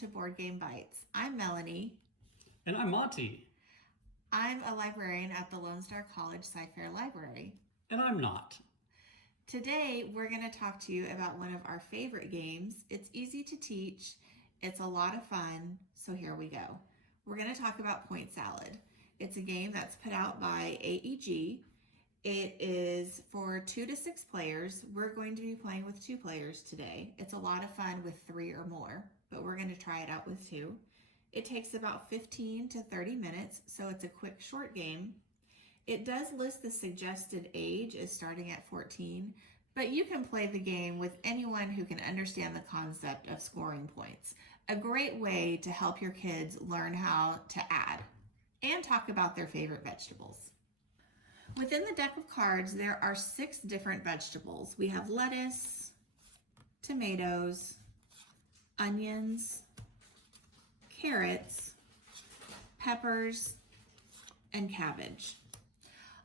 to Board Game Bites. I'm Melanie. And I'm Monte. I'm a librarian at the Lone Star College Sci-Fair Library. And I'm not. Today, we're going to talk to you about one of our favorite games. It's easy to teach, it's a lot of fun, so here we go. We're going to talk about Point Salad. It's a game that's put out by AEG. It is for 2 to 6 players. We're going to be playing with 2 players today. It's a lot of fun with 3 or more, but we're going to try it out with 2. It takes about 15 to 30 minutes, so it's a quick, short game. It does list the suggested age as starting at 14, but you can play the game with anyone who can understand the concept of scoring points. A great way to help your kids learn how to add and talk about their favorite vegetables. Within the deck of cards, there are 6 different vegetables. We have lettuce, tomatoes, onions, carrots, peppers, and cabbage.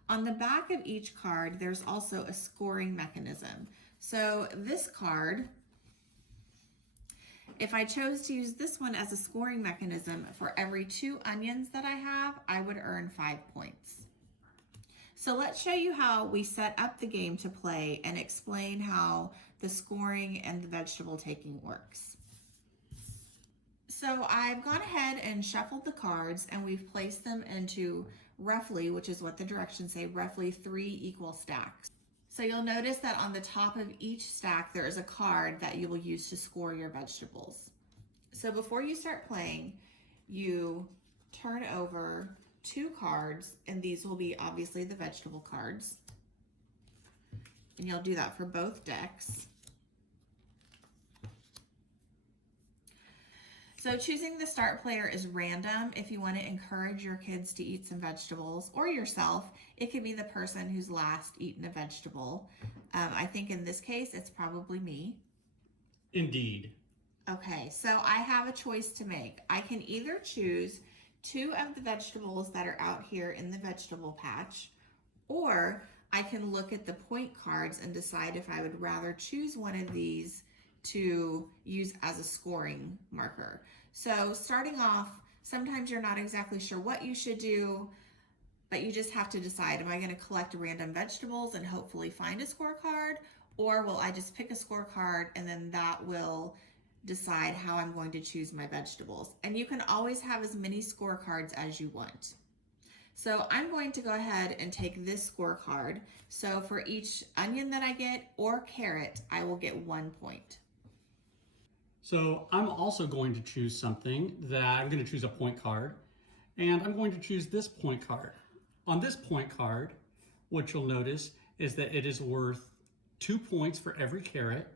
On the back of each card, there's also a scoring mechanism. So this card, if I chose to use this one as a scoring mechanism, for every 2 onions that I have, I would earn 5 points. So let's show you how we set up the game to play and explain how the scoring and the vegetable taking works. So I've gone ahead and shuffled the cards and we've placed them into roughly, which is what the directions say, roughly 3 equal stacks. So you'll notice that on the top of each stack there is a card that you will use to score your vegetables. So before you start playing, you turn over 2 cards, and these will be obviously the vegetable cards. And you'll do that for both decks. So choosing the start player is random if you want to encourage your kids to eat some vegetables, or yourself. It could be the person who's last eaten a vegetable. I think in this case, it's probably me. Indeed. Okay, so I have a choice to make. I can either choose 2 of the vegetables that are out here in the vegetable patch, or I can look at the point cards and decide if I would rather choose one of these to use as a scoring marker. So starting off, sometimes you're not exactly sure what you should do, but you just have to decide, am I going to collect random vegetables and hopefully find a scorecard, or will I just pick a scorecard and then that will decide how I'm going to choose my vegetables? And you can always have as many scorecards as you want. So I'm going to go ahead and take this scorecard. So for each onion that I get or carrot, I will get 1 point. So I'm also going to choose something that I'm going to choose a point card, and I'm going to choose this point card. On this point card, what you'll notice is that it is worth 2 points for every carrot,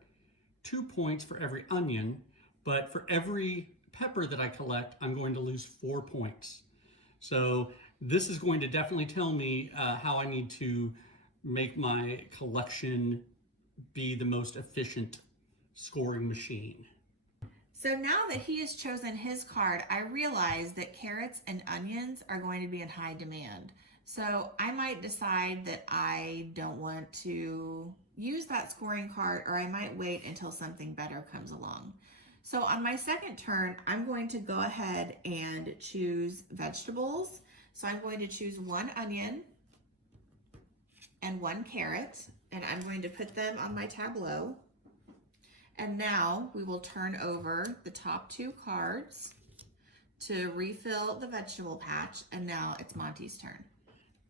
2 points for every onion, but for every pepper that I collect, I'm going to lose 4 points. So this is going to definitely tell me how I need to make my collection be the most efficient scoring machine. So now that he has chosen his card, I realize that carrots and onions are going to be in high demand. So I might decide that I don't want to use that scoring card, or I might wait until something better comes along. So on my second turn, I'm going to go ahead and choose vegetables. So I'm going to choose 1 onion and 1 carrot, and I'm going to put them on my tableau. And now we will turn over the top 2 cards to refill the vegetable patch, and now it's Monty's turn.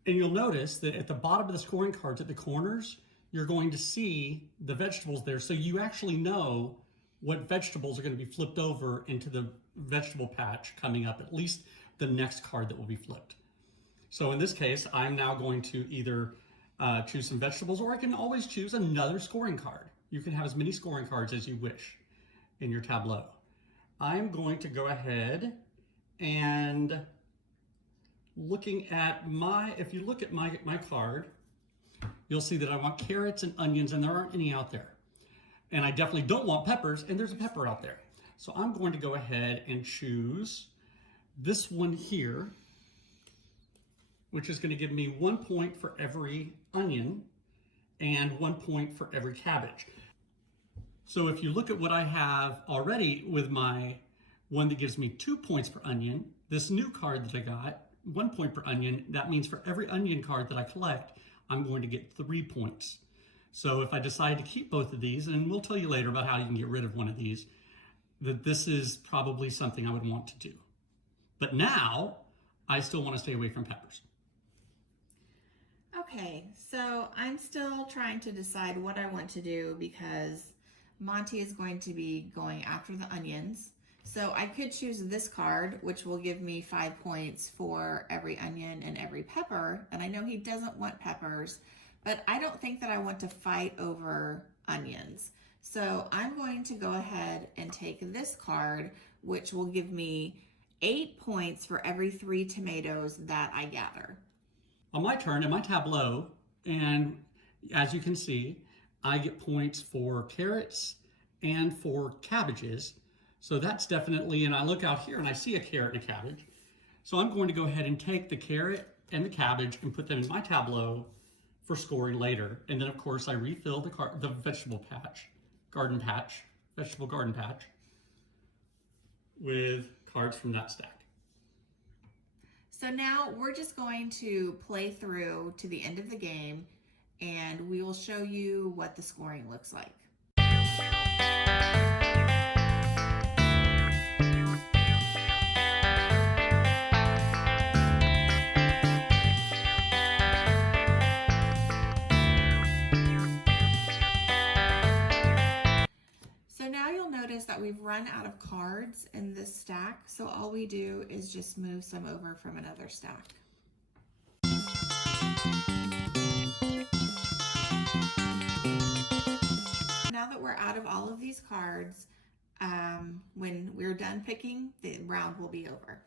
And you'll notice that at the bottom of the scoring cards at the corners, you're going to see the vegetables there, so you actually know what vegetables are going to be flipped over into the vegetable patch coming up, at least the next card that will be flipped. So in this case, I'm now going to either choose some vegetables, or I can always choose another scoring card. You can have as many scoring cards as you wish in your tableau. I'm going to go ahead and looking at if you look at my card, you'll see that I want carrots and onions, and there aren't any out there. And I definitely don't want peppers, and there's a pepper out there. So I'm going to go ahead and choose this one here, which is going to give me 1 point for every onion and 1 point for every cabbage. So if you look at what I have already with my one that gives me 2 points per onion. This new card that I got, 1 point per onion. That means for every onion card that I collect, I'm going to get 3 points. So if I decide to keep both of these, and we'll tell you later about how you can get rid of one of these, that this is probably something I would want to do. But now, I still want to stay away from peppers. Okay, so I'm still trying to decide what I want to do because Monty is going to be going after the onions. So I could choose this card, which will give me 5 points for every onion and every pepper. And I know he doesn't want peppers, but I don't think that I want to fight over onions. So I'm going to go ahead and take this card, which will give me 8 points for every 3 tomatoes that I gather. On my turn, in my tableau, and as you can see, I get points for carrots and for cabbages. So that's definitely, and I look out here and I see a carrot and a cabbage. So I'm going to go ahead and take the carrot and the cabbage and put them in my tableau for scoring later. And then of course I refill the vegetable garden patch with cards from that stack. So now we're just going to play through to the end of the game and we will show you what the scoring looks like. So now you'll notice that we've run out of cards in this stack. So all we do is just move some over from another stack. Now that we're out of all of these cards, when we're done picking, the round will be over.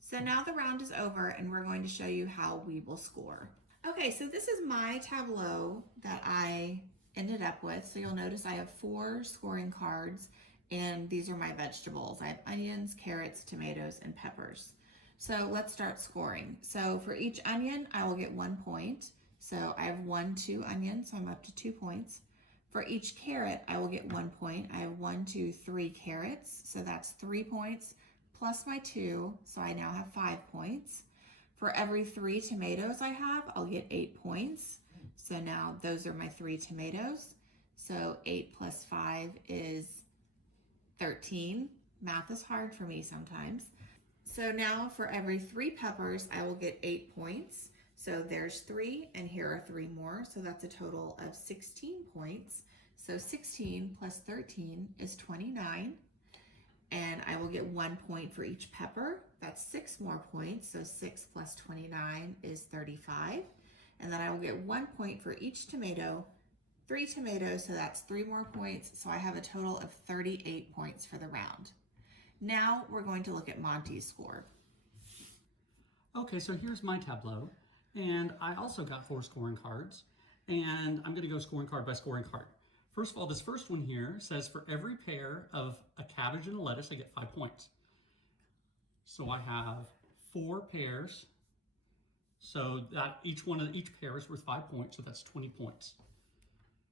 So now the round is over and we're going to show you how we will score. Okay, so this is my tableau that I ended up with. So you'll notice I have 4 scoring cards and these are my vegetables. I have onions, carrots, tomatoes, and peppers. So let's start scoring. So for each onion, I will get 1 point. So I have 1, 2 onions, so I'm up to 2 points. For each carrot, I will get 1 point. I have 1, 2, 3 carrots, so that's 3 points, plus my 2, so I now have 5 points. For every 3 tomatoes I have, I'll get 8 points. So now those are my 3 tomatoes. So 8 plus 5 is 13. Math is hard for me sometimes. So now for every 3 peppers, I will get 8 points. So there's 3, and here are 3 more. So that's a total of 16 points. So 16 plus 13 is 29. And I will get 1 point for each pepper. That's 6 more points. So 6 plus 29 is 35. And then I will get 1 point for each tomato, 3 tomatoes, so that's 3 more points. So I have a total of 38 points for the round. Now we're going to look at Monty's score. Okay, so here's my tableau. And I also got 4 scoring cards. And I'm going to go scoring card by scoring card. First of all, this first one here says for every pair of a cabbage and a lettuce, I get 5 points. So I have 4 pairs. So that each pair is worth 5 points, so that's 20 points.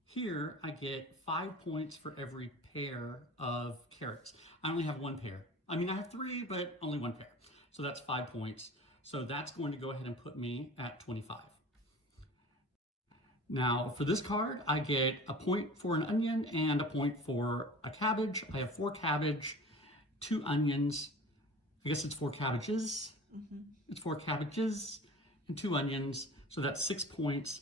Here I get 5 points for every pair of carrots. I only have 1 pair. I mean, I have 3, but only 1 pair. So that's 5 points. So that's going to go ahead and put me at 25. Now for this card, I get a point for an onion and a point for a cabbage. I have 4 cabbage, 2 onions. I guess it's 4 cabbages. It's 4 cabbages and 2 onions. So that's 6 points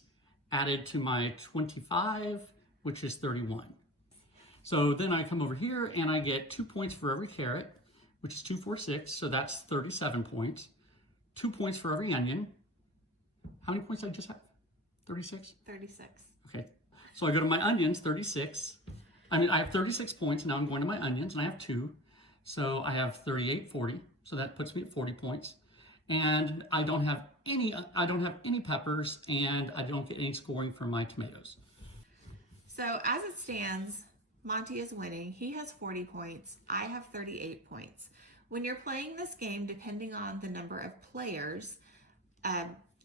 added to my 25, which is 31. So then I come over here and I get 2 points for every carrot, which is 2, 4, 6. So that's 37 points. 2 points for every onion. How many points did I just have? 36? 36. Okay. So I go to my onions, 36. I have 36 points. Now I'm going to my onions and I have 2. So I have 38, 40. So that puts me at 40 points. And I don't have any peppers and I don't get any scoring for my tomatoes. So as it stands, Monty is winning. He has 40 points. I have 38 points. When you're playing this game, depending on the number of players,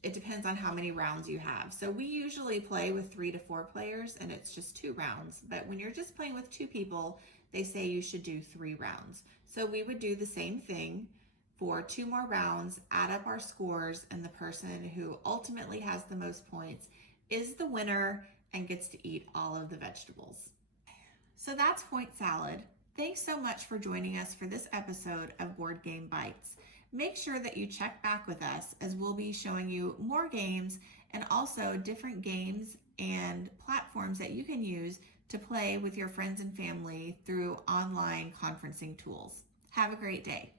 it depends on how many rounds you have. So we usually play with 3 to 4 players and it's just 2 rounds. But when you're just playing with 2 people, they say you should do 3 rounds. So we would do the same thing for 2 more rounds, add up our scores, and the person who ultimately has the most points is the winner and gets to eat all of the vegetables. So that's point salad. Thanks so much for joining us for this episode of Board Game Bites. Make sure that you check back with us as we'll be showing you more games and also different games and platforms that you can use to play with your friends and family through online conferencing tools. Have a great day.